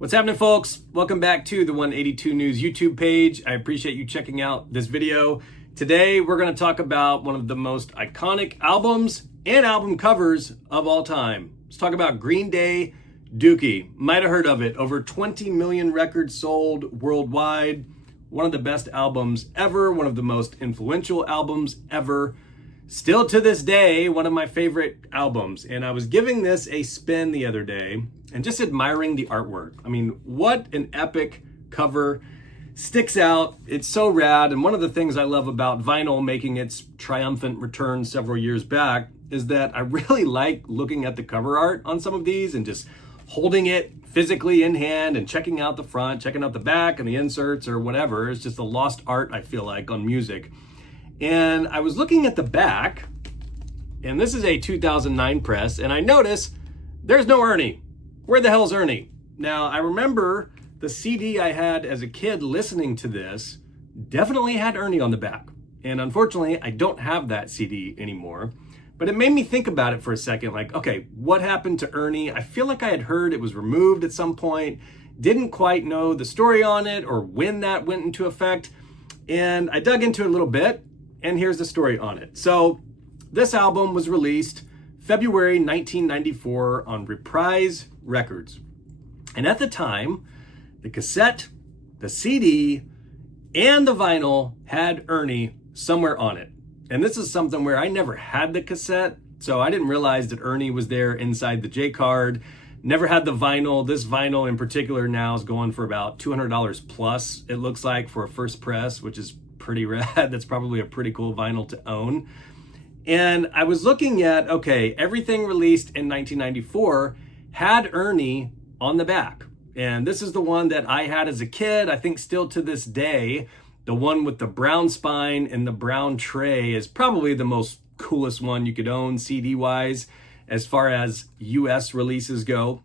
What's happening, folks? Welcome back to the 182 News YouTube page. I appreciate you checking out this video. Today, we're going to talk about one of the most iconic albums and album covers of all time. Let's talk about Green Day, Dookie. Might have heard of it. Over 20 million records sold worldwide. One of the best albums ever. One of the most influential albums ever. Still to this day, one of my favorite albums. And I was giving this a spin the other day and just admiring the artwork. I mean, what an epic cover. Sticks out. It's so rad. And one of the things I love about vinyl making its triumphant return several years back is that I really like looking at the cover art on some of these and just holding it physically in hand and checking out the front, checking out the back and the inserts or whatever. It's just a lost art, I feel like, on music. And I was looking at the back, and this is a 2009 press, and I notice there's no Ernie. Where the hell's Ernie? Now, I remember the CD I had as a kid listening to this definitely had Ernie on the back. And unfortunately, I don't have that CD anymore. But it made me think about it for a second, like, okay, what happened to Ernie? I feel like I had heard it was removed at some point, didn't quite know the story on it or when that went into effect. And I dug into it a little bit. And here's the story on it. So this album was released February 1994 on Reprise Records. And at the time, the cassette, the CD, and the vinyl had Ernie somewhere on it. And this is something where I never had the cassette, so I didn't realize that Ernie was there inside the J card. Never had the vinyl. This vinyl in particular now is going for about $200 plus, it looks like, for a first press, which is pretty rad. That's probably a pretty cool vinyl to own. And I was looking at, okay, everything released in 1994 had Ernie on the back. And this is the one that I had as a kid. I think still to this day, the one with the brown spine and the brown tray is probably the most coolest one you could own CD-wise as far as US releases go.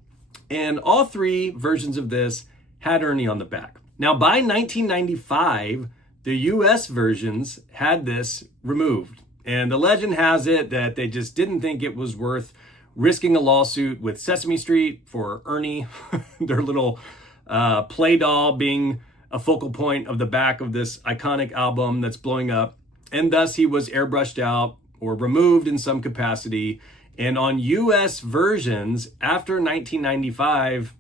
And all three versions of this had Ernie on the back. Now, by 1995, the US versions had this removed. And the legend has it that they just didn't think it was worth risking a lawsuit with Sesame Street for Ernie, their little play doll, being a focal point of the back of this iconic album that's blowing up. And thus he was airbrushed out or removed in some capacity. And on US versions after 1995,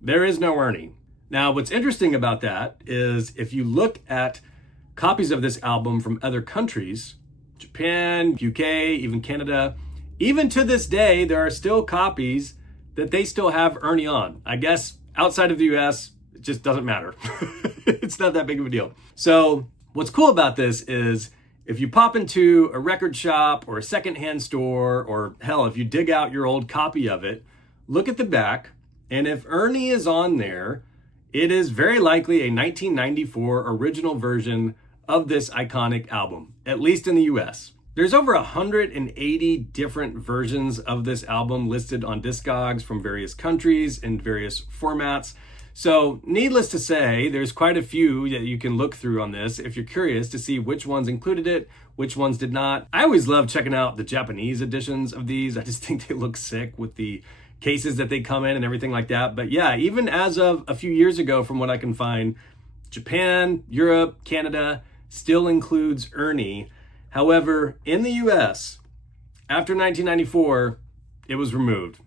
there is no Ernie. Now, what's interesting about that is if you look at copies of this album from other countries, Japan, UK, even Canada, even to this day, there are still copies that they still have Ernie on. I guess outside of the US, it just doesn't matter. It's not that big of a deal. So what's cool about this is if you pop into a record shop or a secondhand store, or hell, if you dig out your old copy of it, look at the back, and if Ernie is on there, it is very likely a 1994 original version of this iconic album, at least in the US. There's over 180 different versions of this album listed on Discogs from various countries and various formats. So needless to say, there's quite a few that you can look through on this if you're curious to see which ones included it, which ones did not. I always love checking out the Japanese editions of these. I just think they look sick with the cases that they come in and everything like that. But yeah, even as of a few years ago, from what I can find, Japan, Europe, Canada still includes Ernie. However, in the US, after 1994, it was removed.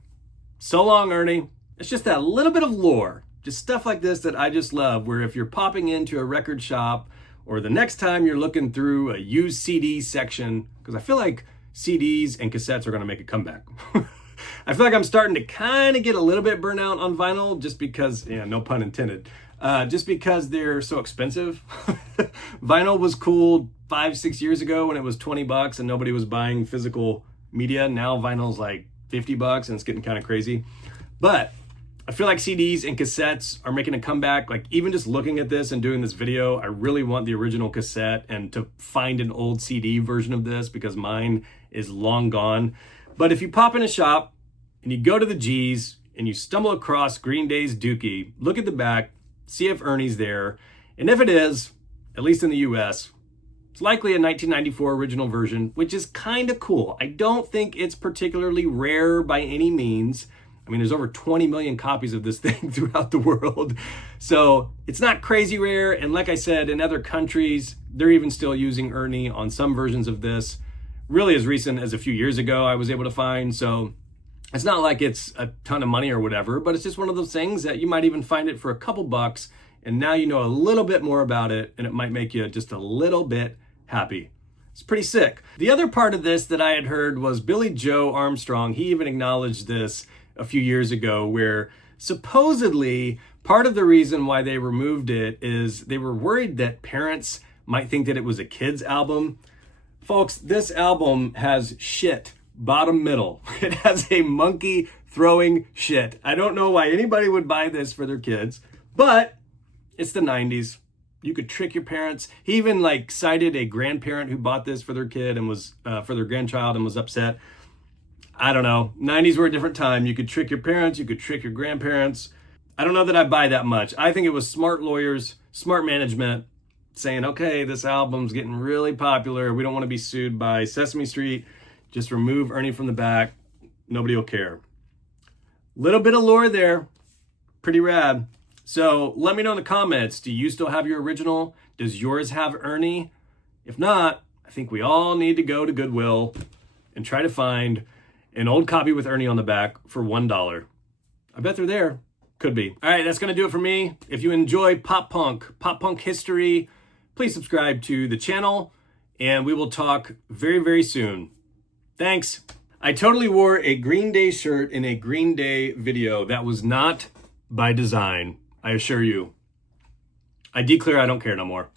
So long, Ernie. It's just that little bit of lore, just stuff like this that I just love, where if you're popping into a record shop or the next time you're looking through a used CD section, because I feel like CDs and cassettes are going to make a comeback. I feel like I'm starting to kind of get a little bit burnt out on vinyl just because, yeah, no pun intended, just because they're so expensive. Vinyl was cool 5-6 years ago when it was $20 and nobody was buying physical media. Now vinyl's like $50 and it's getting kind of crazy. But I feel like CDs and cassettes are making a comeback. Like, even just looking at this and doing this video, I really want the original cassette and to find an old CD version of this because mine is long gone. But if you pop in a shop and you go to the G's and you stumble across Green Day's Dookie, look at the back, see if Ernie's there. And if it is, at least in the US, it's likely a 1994 original version, which is kind of cool. I don't think it's particularly rare by any means. I mean, there's over 20 million copies of this thing throughout the world. So it's not crazy rare. And like I said, in other countries, they're even still using Ernie on some versions of this. Really as recent as a few years ago, I was able to find. So it's not like it's a ton of money or whatever, but it's just one of those things that you might even find it for a couple bucks. And now you know a little bit more about it, and it might make you just a little bit happy. It's pretty sick. The other part of this that I had heard was Billy Joe Armstrong. He even acknowledged this a few years ago, where supposedly part of the reason why they removed it is they were worried that parents might think that it was a kid's album. Folks, this album has shit bottom middle. It has a monkey throwing shit. I don't know why anybody would buy this for their kids, but it's the 90s. You could trick your parents. He even cited a grandparent who bought this for their kid and was for their grandchild and was upset. I don't know. 90s were a different time. You could trick your parents. You could trick your grandparents. I don't know that I buy that much. I think it was smart lawyers, smart management saying, okay, this album's getting really popular. We don't want to be sued by Sesame Street. Just remove Ernie from the back. Nobody will care. Little bit of lore there. Pretty rad. So let me know in the comments, do you still have your original? Does yours have Ernie? If not, I think we all need to go to Goodwill and try to find an old copy with Ernie on the back for $1. I bet they're there. Could be. All right, that's going to do it for me. If you enjoy pop punk history, please subscribe to the channel, and we will talk very, very soon. Thanks. I totally wore a Green Day shirt in a Green Day video. That was not by design. I assure you. I declare I don't care no more.